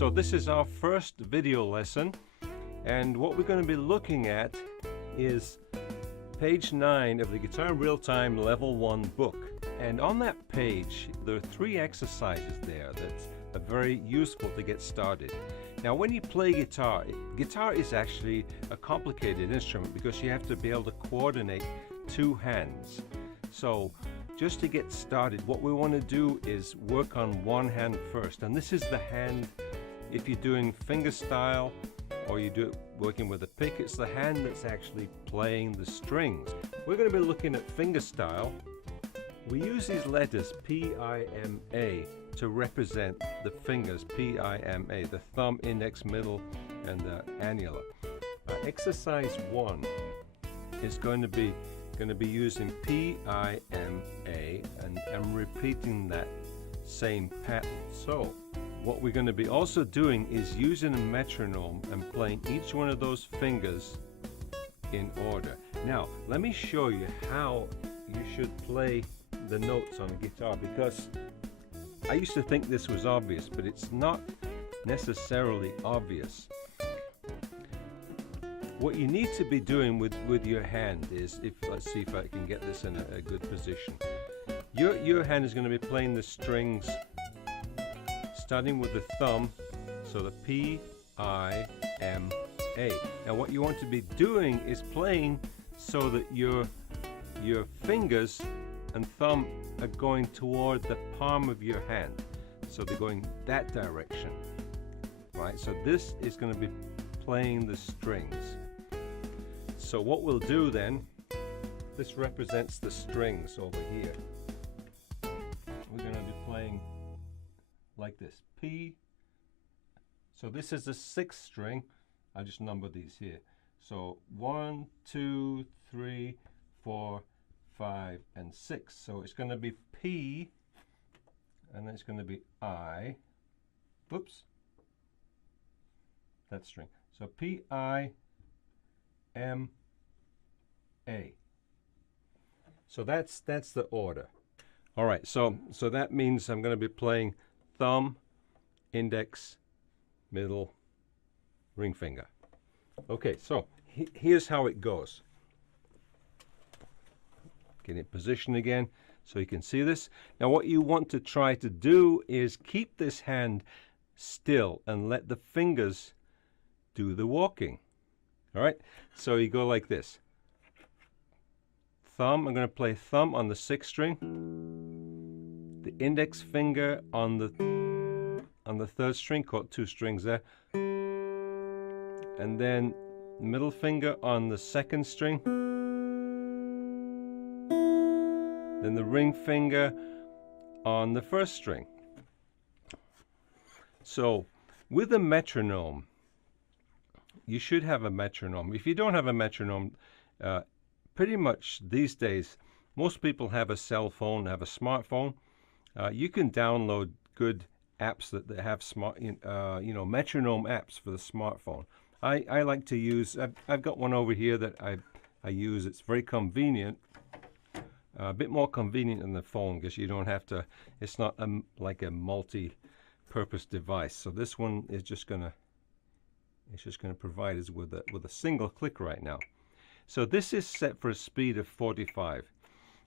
So this is our first video lesson, and what we're going to be looking at is page 9 of the Guitar Real-Time Level 1 book. And on that page there are 3 exercises there that are very useful to get started. Now when you play guitar, guitar is actually a complicated instrument because you have to be able to coordinate 2 hands. So just to get started, what we want to do is work on one hand first, and this is the hand, if you're doing fingerstyle or you do it working with a pick, it's the hand that's actually playing the strings. We're going to be looking at fingerstyle. We use these letters P-I-M-A to represent the fingers, P-I-M-A, the thumb, index, middle, and the annular. Exercise 1 is going to be using P-I-M-A, and I'm repeating that same pattern. So what we're going to be also doing is using a metronome and playing each one of those fingers in order. Now let me show you how you should play the notes on a guitar, because I used to think this was obvious, but it's not necessarily obvious. What you need to be doing with your hand is, let's see if I can get this in a good position. Your hand is going to be playing the strings starting with the thumb, so the P-I-M-A. Now what you want to be doing is playing so that your fingers and thumb are going toward the palm of your hand. So they're going that direction. Right? So this is going to be playing the strings. So what we'll do then, this represents the strings over here. We're going to be playing like this. P. So this is the 6th string. I just number these here. So 1, 2, 3, 4, 5, and 6. So it's going to be P, and then it's going to be I. Whoops. That string. So P-I-M-A. So that's the order. All right. So that means I'm going to be playing thumb, index, middle, ring finger. Okay. So here's how it goes. Get it positioned again so you can see this. Now what you want to try to do is keep this hand still and let the fingers do the walking. All right, so you go like this. Thumb, I'm going to play thumb on the 6th string, the index finger on the 3rd string, caught 2 strings there, and then middle finger on the 2nd string, then the ring finger on the 1st string. So with a metronome, you should have a metronome. If you don't have a metronome, pretty much these days, most people have a cell phone, have a smartphone. You can download good apps that have metronome apps for the smartphone. I like to use, I've got one over here that I use. It's very convenient. A bit more convenient than the phone because you don't have to, it's not like a multi-purpose device. So this one is just gonna provide us with a single click right now. So this is set for a speed of 45.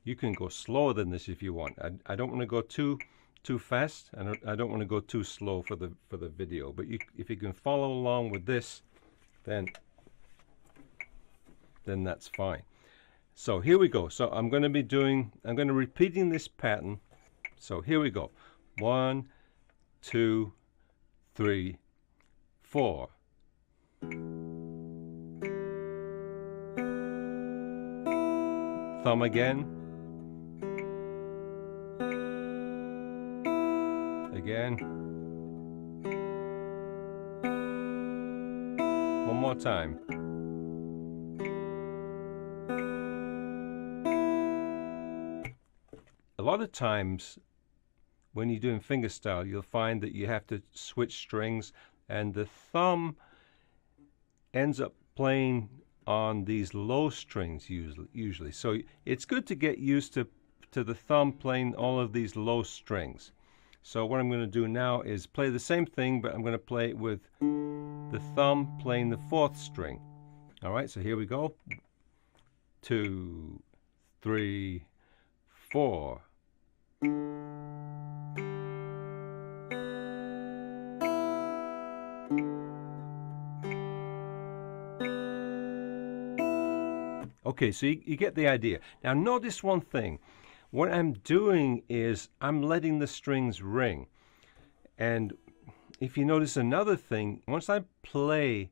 You can go slower than this if you want. I don't want to go too fast, and I don't want to go too slow for the video. But if you can follow along with this, then that's fine. So here we go. So I'm going to be repeating this pattern. So here we go. 1, 2, 3, 4. Thumb again. Again. One more time. A lot of times when you're doing fingerstyle, you'll find that you have to switch strings, and the thumb ends up playing on these low strings usually. So it's good to get used to the thumb playing all of these low strings. So what I'm going to do now is play the same thing, but I'm going to play it with the thumb playing the 4th string. All right, so here we go. 2, 3, 4. Okay, so you get the idea. Now notice one thing. What I'm doing is I'm letting the strings ring. And if you notice another thing, once I play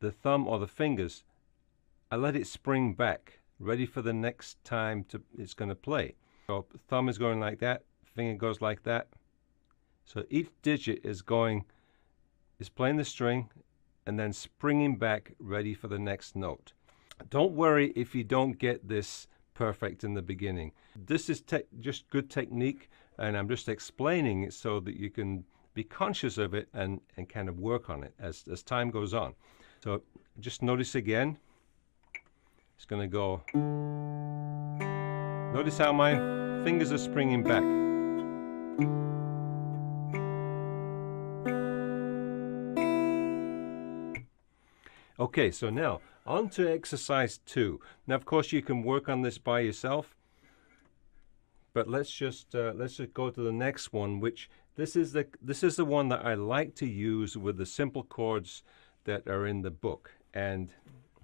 the thumb or the fingers, I let it spring back, ready for the next time it's going to play. So thumb is going like that, finger goes like that. So each digit is playing the string and then springing back, ready for the next note. Don't worry if you don't get this perfect in the beginning. This is just good technique, and I'm just explaining it so that you can be conscious of it and kind of work on it as time goes on. So just notice again, it's going to go. Notice how my fingers are springing back. Okay, so now on to exercise 2. Now, of course, you can work on this by yourself, but let's just go to the next one, which this is the one that I like to use with the simple chords that are in the book. And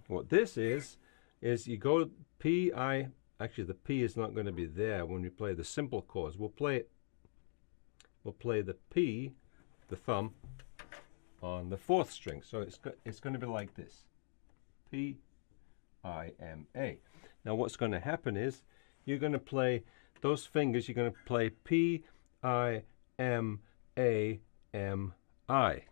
what this is you go P, I. Actually, the P is not going to be there when we play the simple chords. We'll play the P, the thumb, on the 4th string. So it's going to be like this. P, I, M, A. Now what's going to happen is you're going to play those fingers, you're going to play P, I, M, A, M, I.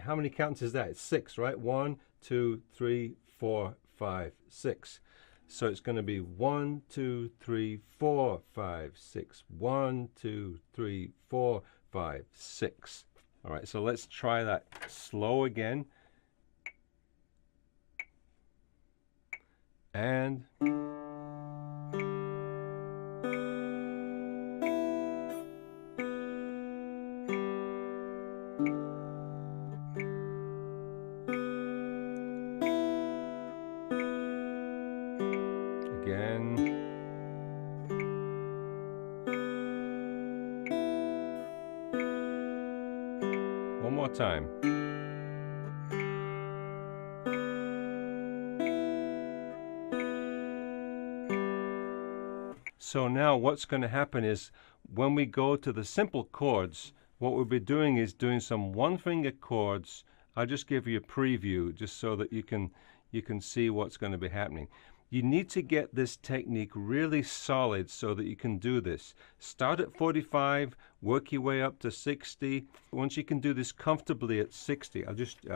How many counts is that? It's 6, right? 1, 2, 3, 4, 5, 6. So it's going to be 1, 2, 3, 4, 5, 6. 1, 2, 3, 4, 5, 6. All right, so let's try that slow again. And again. One more time. So now what's going to happen is when we go to the simple chords, what we'll be doing is doing some 1-finger chords. I'll just give you a preview just so that you can see what's going to be happening. You need to get this technique really solid so that you can do this. Start at 45, work your way up to 60. Once you can do this comfortably at 60, I'll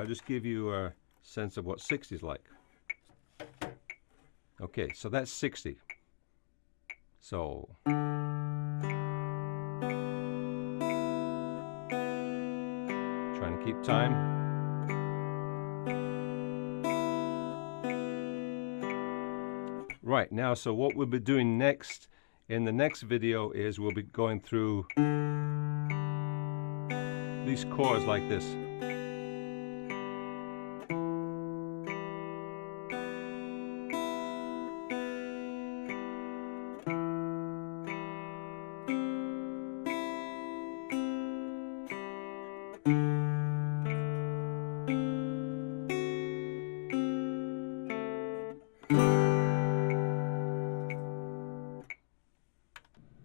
just give you a sense of what 60 is like. Okay, so that's 60. So trying to keep time. Right, now, so what we'll be doing next in the next video is we'll be going through these chords like this.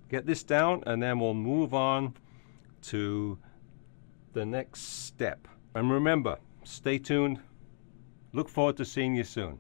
Get this down, and then we'll move on to the next step. And remember, stay tuned. Look forward to seeing you soon.